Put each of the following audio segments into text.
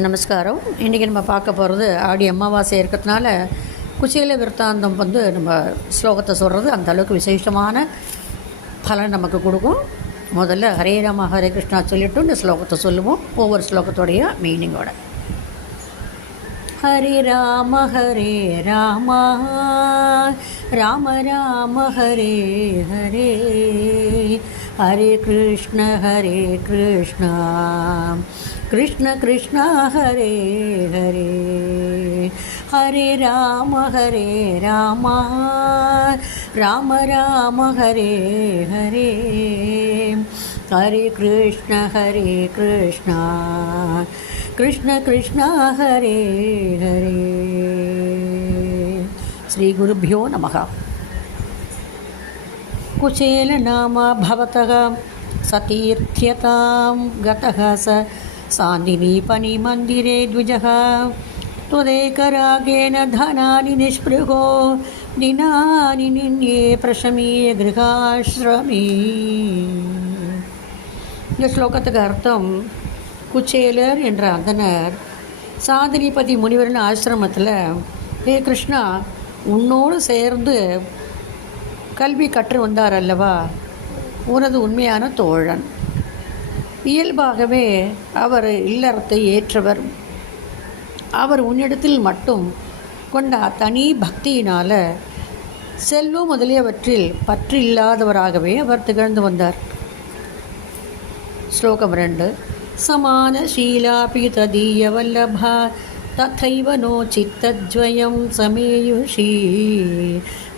நமஸ்காரம். இன்றைக்கி நம்ம பார்க்க போகிறது ஆடி அமாவாசை இருக்கிறதுனால குச்சேல விருத்தாந்தம் நம்ம ஸ்லோகத்தை சொல்கிறது அந்த அளவுக்கு விசேஷமான பலன் நமக்கு கொடுக்கும். முதல்ல ஹரே ராம ஹரே கிருஷ்ணா சொல்லிவிட்டு இந்த ஸ்லோகத்தை சொல்லுவோம், ஒவ்வொரு ஸ்லோகத்தோடைய மீனிங்கோட. ஹரே ராம ராம ராம ஹரே ஹரே, ஹரே கிருஷ்ண கிருஷ்ண கிருஷ்ண ஹரே ஹரே, ஹரே ராம ராம ராம ஹரே ஹரே, ஹரே கிருஷ்ண கிருஷ்ண கிருஷ்ண ஹரே ஹரே. ஸ்ரீ குருभ्यो நமः. குச்சேல நாம பவதः சதீர்த்யதாம் கதः ச சாந்தினீபனி மந்திரே த்விஜः त्वदेकरागेण धनानि निःस्पृहो दिनानि निन्ये प्रशमीय गृहाश्रमी. இந்த ஸ்லோகத்துக்கு அர்த்தம், குச்சேலர் என்ற அந்தனர் சாந்தினிபதி முனிவரின் ஆசிரமத்தில், ஹே கிருஷ்ணா, உன்னோடு சேர்ந்து கல்வி கற்று வந்தார் அல்லவா, உனது உண்மையான தோழன். இயல்பாகவே அவர் இல்லறத்தை ஏற்றவர். அவர் உன்னிடத்தில் மட்டும் கொண்ட தனி பக்தியினால் செல்வம் முதலியவற்றில் பற்று இல்லாதவராகவே அவர் திகழ்ந்து வந்தார். ஸ்லோகம் 2. சமான ஷீலாபி ததீய வல்லபா ததைவ நோ சித்தத்வயம் சமேயுஷி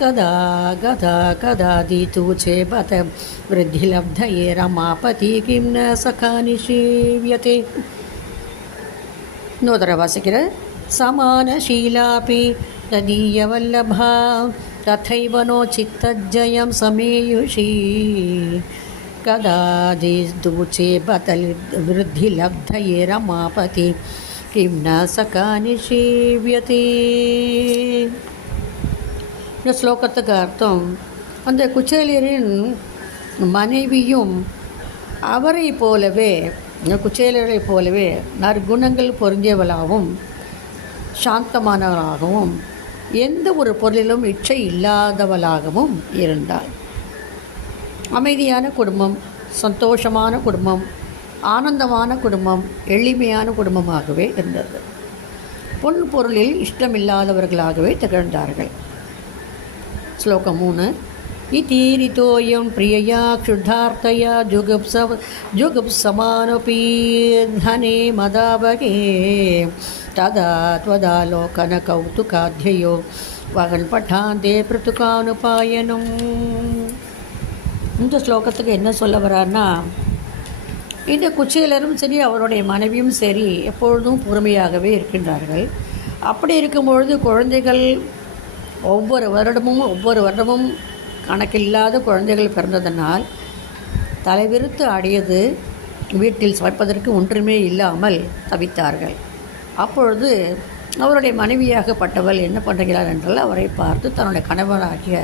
கதா கதா கதாதி தூச்சே பத விருத்திலப்தயே ரமாபதி கிம் ந சகா நிஷேவ்யதே. இன்னொரு தடவை வாசிக்கிற. சமான ஷீலாபி ததீய வல்லபா ததைவ நோ சித்தஜயம் சமேயுஷி கதாதி தூச்சே பதல் விருத்தி லப்தயே ரமாபதி கிம் ந சகா நிஷேவ்யதே. இந்த ஸ்லோகத்துக்கு அர்த்தம், அந்த குச்சேலரின் மனைவியும் அவரை போலவே, குச்சேலரை போலவே நற்குணங்கள் பொருந்தியவளாகவும் சாந்தமானவளாகவும் எந்த ஒரு பொருளிலும் இச்சை இல்லாதவளாகவும் இருந்தாள். அமைதியான குடும்பம், சந்தோஷமான குடும்பம், ஆனந்தமான குடும்பம், எளிமையான குடும்பமாகவே இருந்தது. பொன் பொருளில் இஷ்டமில்லாதவர்களாகவே திகழ்ந்தார்கள். ஸ்லோகம் 3. இதீரிதோயம் பிரியயா க்ஷுதார்த்தயா ஜுகுப்சமானோபி தனே மதாபகே ததா த்வதாலோகன கௌதுகாத்யயோ வகன் பட்டாந்தே பிருத்துகானுபாயனும். இந்த ஸ்லோகத்துக்கு என்ன சொல்ல வர்றார்னா, இந்த குச்சேலரும் சரி அவருடைய மனைவியும் சரி எப்பொழுதும் பொறுமையாகவே இருக்கின்றார்கள். அப்படி இருக்கும்பொழுது குழந்தைகள் ஒவ்வொரு வருடமும் கணக்கில்லாத குழந்தைகள் பிறந்ததனால் தலைவிரித்து ஆடியது வீட்டில் சமைப்பதற்கு ஒன்றுமே இல்லாமல் தவித்தார்கள். அப்பொழுது அவருடைய மனைவியாகப்பட்டவள் என்ன பண்ணுகிறார் என்றால், அவரை பார்த்து தன்னுடைய கணவனாகிய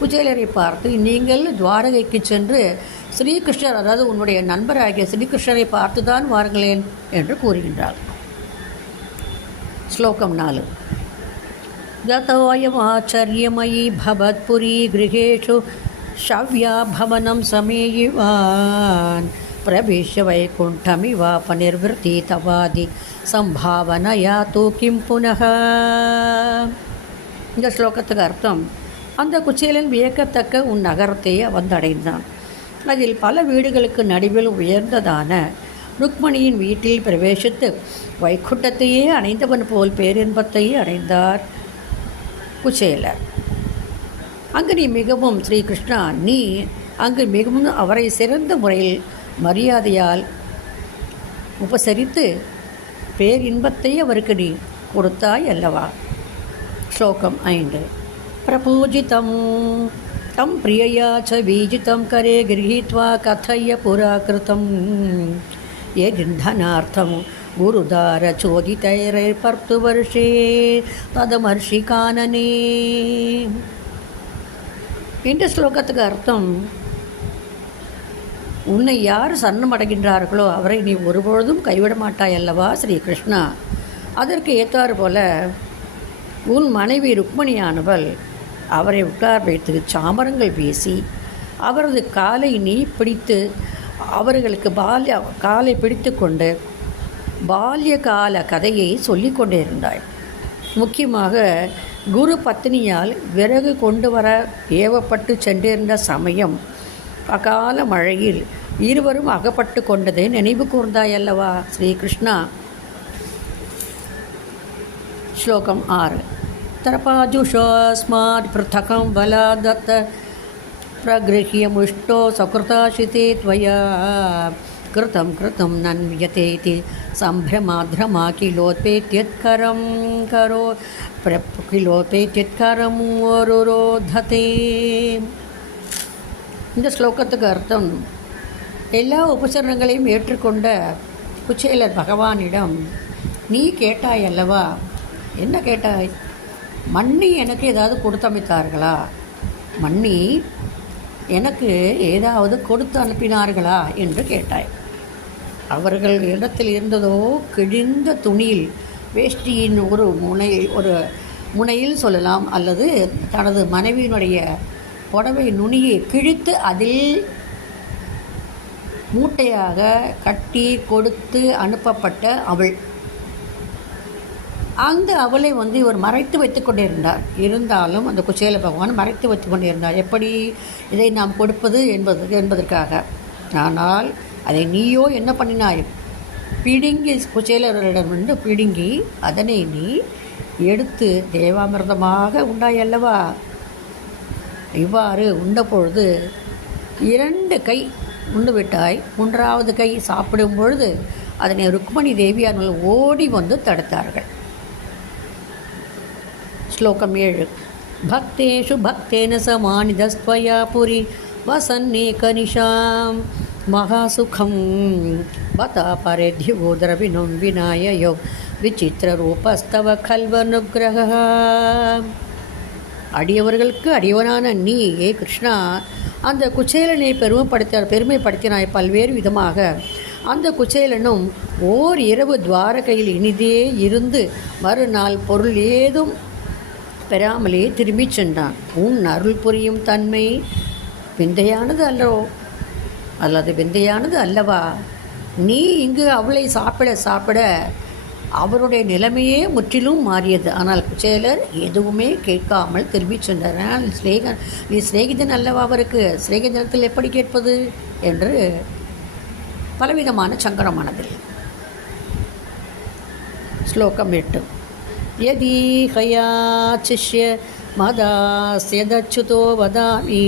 குச்சேலரை பார்த்து, நீங்கள் துவாரகைக்கு சென்று ஸ்ரீகிருஷ்ணர், அதாவது உன்னுடைய நண்பராகிய ஸ்ரீகிருஷ்ணரை பார்த்து தான் வாருங்களேன் என்று கூறுகின்றார். ஸ்லோகம் 4. கதோயமாச்சரியமயி பவத்புரி கிருஹேஷு ஷவ்யா பவனம் சமேயிவான் பிரவிஷ்ய வைகுண்டமிவாபநிர்விருத்தி தவாதி சம்பாவனயா தூ கிம் புனக. இந்த ஸ்லோகத்துக்கு அர்த்தம், அந்த குச்சேலன் வியக்கத்தக்க உன் நகரத்தை வந்தடைந்தான். அதில் பல வீடுகளுக்கு நடுவில் உயர்ந்ததான ருக்மணியின் வீட்டில் பிரவேசித்து வைகுண்டத்தையே அடைந்தவன் போல் பேரின்பத்தையே அடைந்தார் குச்சேலர். அங்கு நீ அங்கு மிகவும் அவரை சிறந்த முறையில் மரியாதையால் உபசரித்து பேரின்பத்தை அவருக்கு நீ கொடுத்தாய் அல்லவா. ஸ்லோகம் 5. பிரபூஜிதம் தம் பிரியயா ச வீஜிதம் கரே கிரஹீத்வா கதய புராகிருதம் ஏ கிருந்தனார்த்தம் குருதார சோதிதைரை பர்த்து வருஷே ததமர்ஷி கானனே. இந்த ஸ்லோகத்துக்கு அர்த்தம், உன்னை யார் சரணமடைகின்றார்களோ அவரை நீ ஒருபொழுதும் கைவிட மாட்டாய் அல்லவா ஸ்ரீ கிருஷ்ணா. அதற்கு ஏற்றாறு போல உன் மனைவி ருக்மணியானவள் அவரை உட்கார வைத்து சாமரங்கள் பேசி அவரது காலை நீ பிடித்து அவர்களுக்கு காலை பிடித்து கொண்டு பால்ய கால கதையை சொல்லி கொண்டே இருந்தாய். முக்கியமாக குரு பத்னியால் விறகு கொண்டு வர ஏவப்பட்டு சென்றிருந்த சமயம் அகால மழையில் இருவரும் அகப்பட்டு கொண்டதை நினைவு கூர்ந்தாய் அல்லவா ஸ்ரீ கிருஷ்ணா. ஸ்லோகம் 6. தரபாஜுஷோஸ்மாத் பிருத்தகம் பலாதத்த பிரகிருஹ்ய முஷ்டோ சக்ருதாசிதே त्वया கிருதம் கிருதம் நன்வியதேதி சம்பிரமாத்ரமா கிலோத்பேத்யத்கரம் கரோ கிலோத்பேத்யத்கரம் ரோரோததே. இந்த ஸ்லோகத்துக்கு அர்த்தம், எல்லா உபசரணங்களையும் ஏற்றுக்கொண்ட குச்சேலர் பகவானிடம் நீ கேட்டாய் அல்லவா, என்ன கேட்டாய்? மன்னி எனக்கு ஏதாவது கொடுத்தமைத்தார்களா, மன்னி எனக்கு ஏதாவது கொடுத்து அனுப்பினார்களா என்று கேட்டாய். அவர்கள் இடத்தில் இருந்ததோ கிழிந்த துணியில் வேஷ்டியின் ஒரு முனையில் சொல்லலாம், அல்லது தனது மனைவியினுடைய புடவை நுனியை கிழித்து அதில் மூட்டையாக கட்டி கொடுத்து அனுப்பப்பட்ட அவள். அந்த அவளை இவர் மறைத்து வைத்து கொண்டே இருந்தாலும் அந்த குச்சேல பகவான் மறைத்து வைத்து கொண்டே இருந்தார். எப்படி இதை நாம் கொடுப்பது என்பதற்காக. ஆனால் அதை நீயோ என்ன பண்ணினாய்? பிடுங்கி குச்சேலரிடமிருந்து பிடுங்கி அதனை நீ எடுத்து தேவாமிர்தமாக உண்டாய் அல்லவா. இவ்வாறு உண்ட பொழுது 2 கை உண்டு விட்டாய். 3வது கை சாப்பிடும் பொழுது அதனை ருக்மணி தேவியானவர்கள் ஓடி வந்து தடுத்தார்கள். ஸ்லோகம் 7. பக்தேஷு பக்தேன சமானிதஸ்த்வயா புரி வசன்னேகனிஷாம் மகாசுகம் பதாபரேத்யோ திரவிணம் விநாயயோ விசித்திர ரூபஸ்தவ கல்வனுக்கிரக. அடியவர்களுக்கு அடியவனான நீ ஏ கிருஷ்ணா அந்த குச்சேலனை பெருமைப்படுத்தினாய் பல்வேறு விதமாக. அந்த குச்சேலனும் ஓர் இரவு துவாரகையில் இனிதே இருந்து மறுநாள் பொருள் ஏதும் பெறாமலே திரும்பிச் சென்றான். உன் அருள் புரியும் தன்மை விந்தையானது அல்லவா. நீ இங்கு அவளை சாப்பிட அவருடைய நிலைமையே முற்றிலும் மாறியது. ஆனால் குச்சேலர் எதுவுமே கேட்காமல் திரும்பி சென்றார். நீ சிநேகிதன் அல்லவா, அவருக்கு சிநேகிதனத்தில் எப்படி கேட்பது என்று பலவிதமான சங்கடமானது. ஸ்லோகம் 8. யதி ஹயாச்சிஷ்ய மதாஸ்யதச்சுதோ வதாமி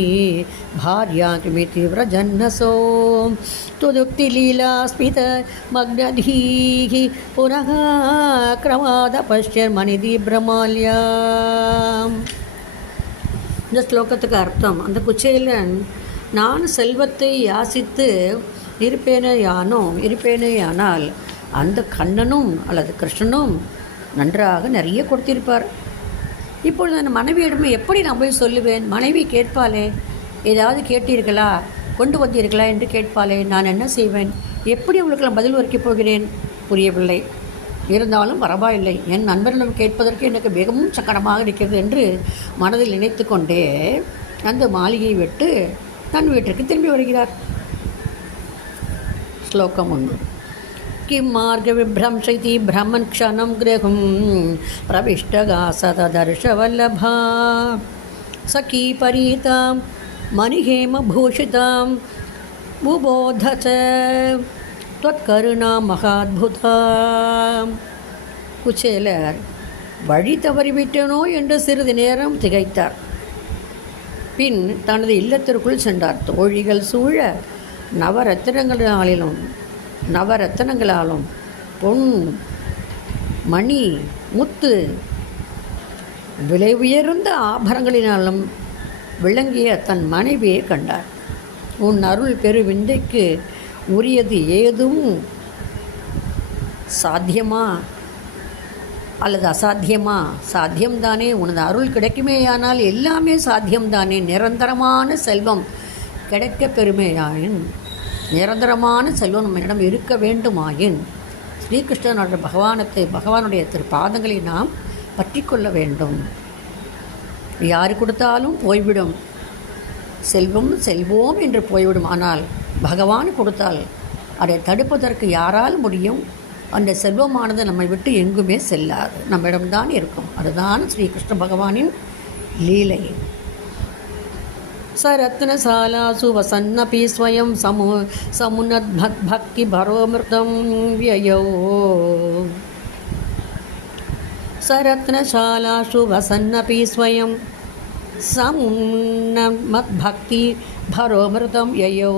பார்யா கிமிதி விரஜன்னசோ துதுக்திலீலா ஸ்மித மக்னதீஹி புனः க்ரமாத பஷ்யர் மனிதி பிரமால்யாம். இந்த ஸ்லோகத்துக்கு அர்த்தம், அந்த குச்சேலன் நான் செல்வத்தை யாசித்து இருப்பேனேயானால் அந்த கண்ணனும் அல்லது கிருஷ்ணனும் நன்றாக நிறைய கொடுத்திருப்பார். இப்பொழுது அந்த மனைவியிடமே எப்படி நான் போய் சொல்லுவேன்? மனைவி கேட்பாளே, ஏதாவது கேட்டீர்களா, கொண்டு வந்தீர்களா என்று கேட்பாளே, நான் என்ன செய்வேன்? எப்படி உங்களுக்கு நான் பதில் உரைக்கப் போகிறேன்? புரியவில்லை. இருந்தாலும் பரவாயில்லை, என் நண்பர்களிடம் கேட்பதற்கு எனக்கு மிகவும் சங்கடமாக இருக்கிறது என்று மனதில் நினைத்து கொண்டே அந்த மாளிகையை விட்டு தன் வீட்டிற்கு திரும்பி வருகிறார். ஸ்லோகம் 1. किं मार्गविभ्रंशति भ्रमन् क्षणं गृहं प्रविष्टगा सतदर्शवल्लभा सखी परीतां मणिहेमभूषितां बुबोध च त्वत्करुणा महाद्भुता. குச்சேலர் வழி தவறிவிட்டனோ என்று சிறிது நேரம் திகைத்தார். பின் தனது இல்லத்திற்குள் சென்றார். தோழிகள் சூழ நவரத்தினங்களாலும் பொன் மணி முத்து விலை உயர்ந்த ஆபரணங்களினாலும் விளங்கிய தன் மனைவியை கண்டார். உன் அருள் பெருவிந்தைக்கு உரியது ஏதும் சாத்தியமா அல்லது அசாத்தியமா? சாத்தியம்தானே. உனது அருள் கிடைக்குமேயானால் எல்லாமே சாத்தியம்தானே. நிரந்தரமான செல்வம் கிடைக்க பெருமையாயின் நிரந்தரமான செல்வம் நம்மிடம் இருக்க வேண்டுமாயின் ஸ்ரீகிருஷ்ணனுடைய பகவானுடைய திருப்பாதங்களை நாம் பற்றி கொள்ள வேண்டும். யாரு கொடுத்தாலும் போய்விடும், செல்வோம் என்று போய்விடும். ஆனால் பகவான் கொடுத்தால் அதை தடுப்பதற்கு யாரால் முடியும்? அந்த செல்வமானது நம்மை விட்டு எங்குமே செல்லாது, நம்மிடம்தான் இருக்கும். அதுதான் ஸ்ரீகிருஷ்ண பகவானின் லீலை. सरत्नशालासु वसन्नपि स्वयं समुन्नद्भक्तिभरोमृतं व्ययो। सरत्नशालासु वसन्नपि स्वयं समुन्नद्भक्तिभरोमृतं ययो।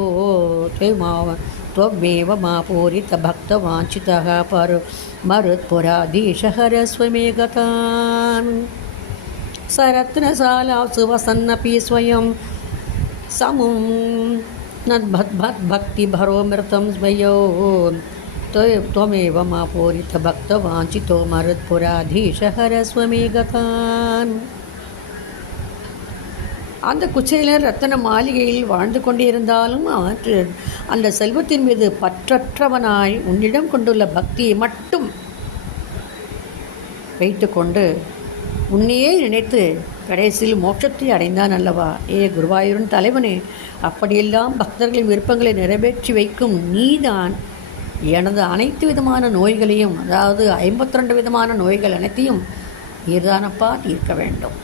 त्वमेव मा पूरितभक्तवाञ्छितः मरुत्पुराधीश हरस्व मे गतान्। सरत्नशालासु वसन्नपि स्वयं समुन्नद्भक्तिभरोमृतं स्वयो। त्वमेव मा पूरितभक्तवाञ्छितो मरुत्पुराधीश हरस्व मे गतान्। அந்த குச்சேலர் ரத்தன மாளிகையில் வாழ்ந்து கொண்டிருந்தாலும் அந்த செல்வத்தின் மீது பற்றற்றவனாய் உன்னிடம் கொண்டுள்ள பக்தியை மட்டும் வைத்து கொண்டு உன்னையே நினைத்து கடைசியில் மோட்சத்தை அடைந்தான் அல்லவா? குருவாயூரின் தலைவனே, அப்படியெல்லாம் பக்தர்களின் விருப்பங்களை நிறைவேற்றி வைக்கும் நீதான் எனது அனைத்து விதமான நோய்களையும், அதாவது 52 விதமான நோய்கள் அனைத்தையும் நீர்தானப்பா தீர்க்க வேண்டும்.